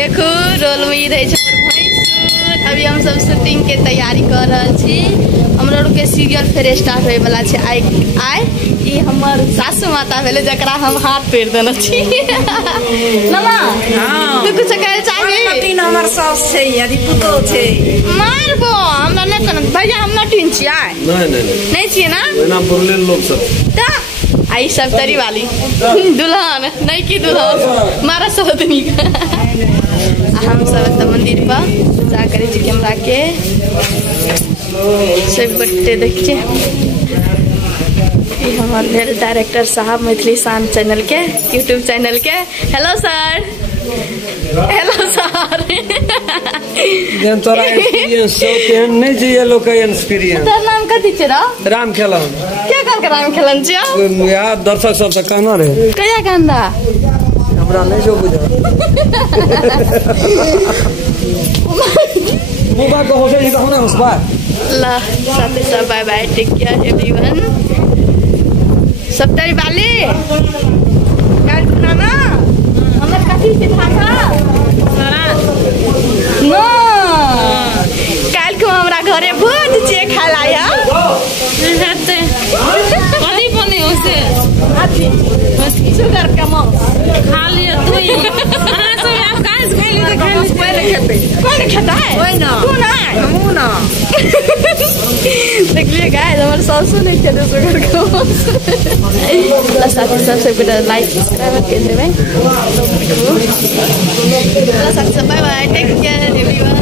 देखो रोल में रहे भैंसुर। अभी हम सब शूटिंग के तैयारी कर रहे छी। हम लोग के सीरियल फिर स्टार्ट होए वाला छे। आइ ई हमर सासू माता भेले जकरा हम हाथ पेर देने छी। नमा हां तू कुछ कहे चाहे? तीन हमर सास छे यदि पुतो छे मारबो हमरा न कन भैया हम न टीन छी। आइ नहीं छी ना ना बोलले लोग सब ता आई सब तरी वाली दुल्हन नहीं की दुल्हन मारा सदनी का। हम सब मंदिर पर जा करे छी कैमरा के सब बट्टे देखिए। ये हमारे डायरेक्टर साहब मैथिली शान चैनल के यूट्यूब चैनल के। Hello sir. Hello sir. जन तोरा एक्सपीरियंस सो केहन नहीं जे लोग का एक्सपीरियंस। तोर नाम कथि छै रा? राम खेलन। के कहल के राम खेलन छियो? यार दर्शक सब त कहना रहे। कया गंदा हमरा नहीं जो बुझा। मुबा को होसे ही कहना उसबा। ला साथे सब bye bye take care everyone. सब तरी वाले काल नाना हमर कथि से भाषा ना काल को हमरा घरे भोज छे खाला या रहते कथि बने होसे अथि शुगर का मांस खा लियो तू ही। हां सब आप गाइस खा ली तो खा ली कोई खाता है कोई ना तू ना हम ना देख लिए गाइस हमारे सासू नहीं थे शुगर का मांस। साथ ही सबसे बड़ा लाइक सब्सक्राइब कर देवे। साथ सब bye bye take care everyone.